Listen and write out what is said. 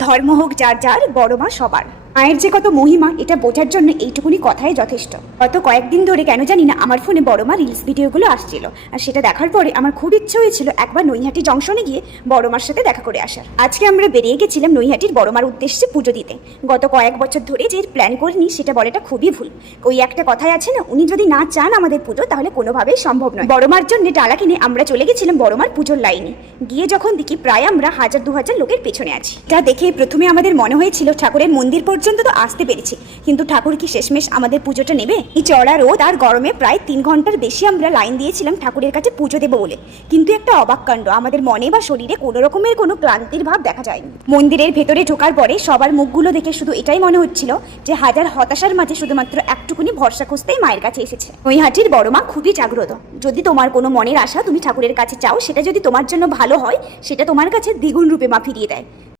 ধর্ম হোক যার যার, বড় মা সবার। মায়ের যে কত মহিমা এটা বোঝার জন্য এইটুকুনি কথাই যথেষ্ট। গত কয়েকদিন ধরে কেন জানি না আমার ফোনে বড় মা রিলস ভিডিওগুলো আসছিল, আর সেটা দেখার পরে আমার খুব ইচ্ছে হয়েছিল একবার নৈহাটি জংশনে গিয়ে বড় মার সাথে দেখা করে আসার। আজকে আমরা বেরিয়ে গেছিলাম নৈহাটির বড় মার উদ্দেশ্যে পুজো দিতে। গত কয়েক বছর ধরে যে প্ল্যান করিনি সেটা বলাটা খুবই ভুল। ওই একটা কথাই আছে না, উনি যদি না চান আমাদের পুজো তাহলে কোনোভাবেই সম্ভব নয়। বড় মার জন্য ডালা কিনে আমরা চলে গেছিলাম বড় মার পুজোর লাইনে। গিয়ে যখন দেখি প্রায় আমরা 1000-2000 লোকের পেছনে আছি। যা দেখে প্রথমে আমাদের মনে হয়েছিল ঠাকুরের মন্দির পর্যন্ত তো আসতে পেরেছি, কিন্তু ঠাকুর কি শেষমেশ আমাদের পুজোটা নেবে? এই চড়া রোদ আর গরমে প্রায় 3 ঘন্টার বেশি আমরা লাইন দিয়েছিলাম ঠাকুরের কাছে পুজো দেবো বলে। কিন্তু একটা অবাক কাণ্ড, আমাদের মনে বা শরীরে কোনো রকমের কোনো ক্লান্তির ভাব দেখা যায়নি। মন্দিরের ভেতরে ঢোকার পরে সবার মুখগুলো দেখে শুধু এটাই মনে হচ্ছিল যে হাজার হতাশার মাঝে শুধুমাত্র একটুকুনি ভরসা খুঁজতেই মায়ের কাছে এসেছে। নৈহাটির বড় মা খুবই জাগ্রত। যদি তোমার কোনো মনের আশা তুমি ঠাকুরের কাছে চাও, সেটা যদি তোমার জন্য ভালো হয় সেটা তোমার কাছে দ্বিগুণ রূপে মা ফিরিয়ে দেয়।